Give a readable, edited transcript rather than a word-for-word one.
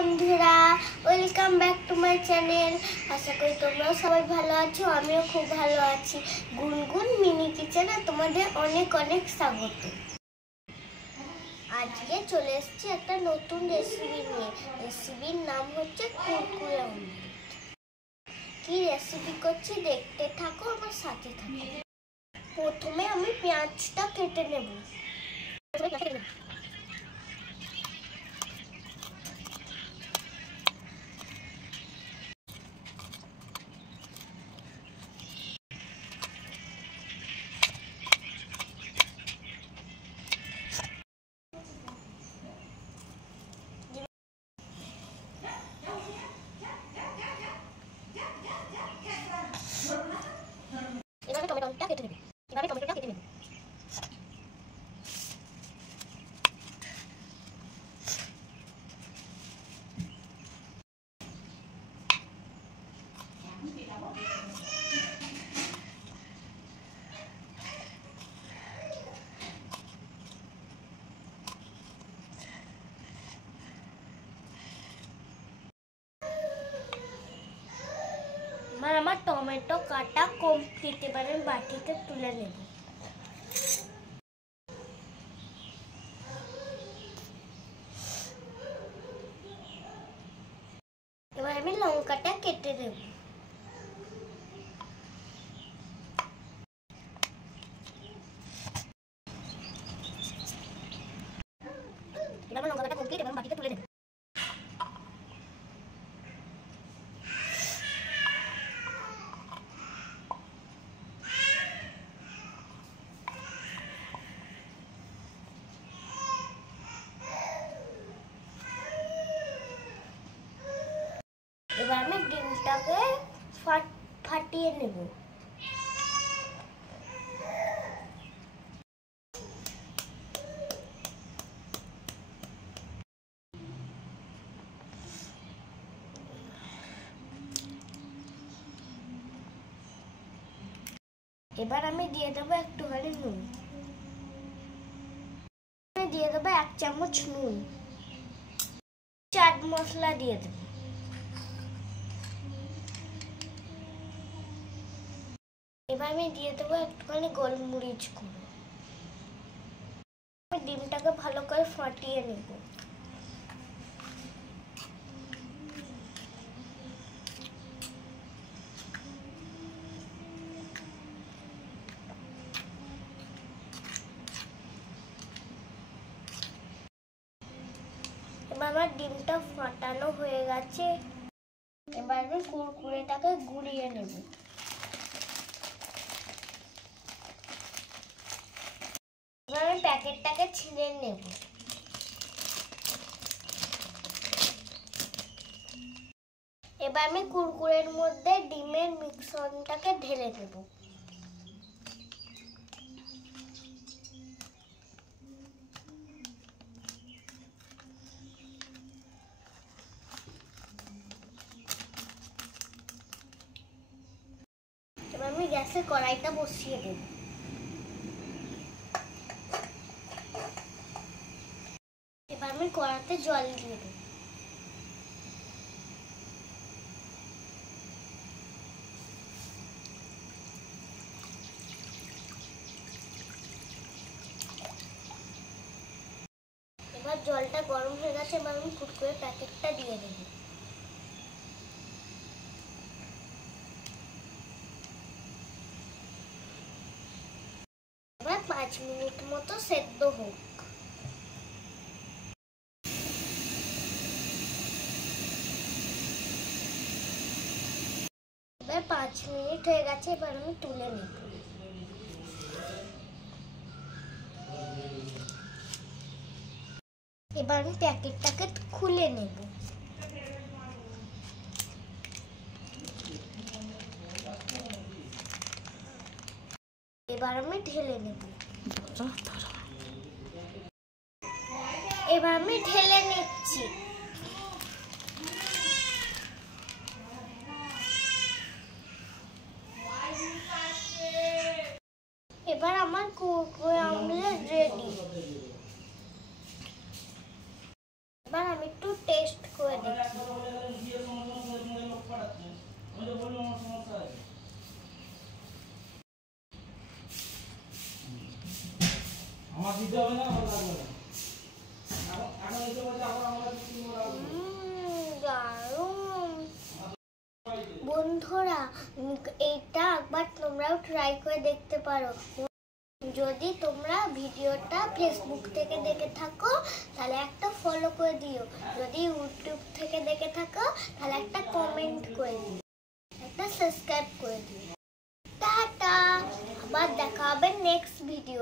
বন্ধুরা, welcome back to my channel. আশা করি তোমরাও সবাই ভালো আছো, আমিও খুব ভালো আছি। গুনগুন মিনি কিচেনে তোমাদের অনেক অনেক স্বাগত। আজকে চলে এসেছি একটা নতুন রেসিপি নিয়ে। রেসিপির নাম হচ্ছে কুরকুরে অমলেট। কি রেসিপি করছি দেখতে থাকো, আমার সাথে থাকো। প্রথমে আমি পেঁয়াজটা কেটে নেব। এভাবে টমেটোটা কেটে নেব। আমার টমেটো কাটা কমপ্লিট। এবার আমি বাটিতে তুলে নেব। এবার আমি লঙ্কাটা কেটে নেব। এবার লঙ্কাটা কমপ্লিট, এবার বাটিতে তুলে নেব। এবার আমি ডিমটাকে ফাটিয়ে নেব। এবার আমি দিয়ে দেবো একটুখানি নুন। দিয়ে দেবো 1 চামচ নুন। চাট মশলা দিয়ে দেবো। এবার আমি দিয়ে দেবো একটুখানি গোলমরিচ গুঁড়ো। ডিমটাকে ভালো করে ফাটিয়ে নেব। এবার আমার ডিমটা ফাটানো হয়ে গেছে। এবার আমি কুরকুরেটাকে গুঁড়িয়ে নেব। এবার আমি প্যাকেটটাকে ছিঁড়ে নেব। এবার আমি কুরকুরের মধ্যে ডিমের মিশ্রণটাকে ঢেলে দেব। এবার আমি গ্যাসে কড়াইটা বসিয়ে দেব। এবার আমি কড়াইতে জল দিয়ে দেব। এবার জলটা গরম হয়ে গেছে। এবার আমি কুরকুরের প্যাকেটটা দিয়ে দেব। এবার 5 মিনিট মতো সেদ্ধ হোক। এবার 5 মিনিট হয়ে গেছে। এবার আমি তুলে নেব। এবার আমি প্যাকেটটাকে খুলে নেব। এবার আমি ঢেলে নেব। এবার আমি ঢেলে নিচ্ছি। এবার আমার কুরকুরে অমলেট রেডি। এবার আমি একটু টেস্ট করে দেখি। আমার দিতে হবে না, আমার লাগবে না। এখন এসে বলছে এখন আমরা কিছু লাগবে। দারুণ বন্ধুরা, এটা একবার তোমরাও ট্রাই করে দেখতে পারো। যদি তোমরা ভিডিওটা ফেসবুক থেকে দেখে থাকো তাহলে একটা ফলো করে দিও, যদি ইউটিউব থেকে দেখে থাকো তাহলে একটা কমেন্ট করে দিও, একটা সাবস্ক্রাইব করে দিও। টাটা, আবার দেখা হবে নেক্সট ভিডিও।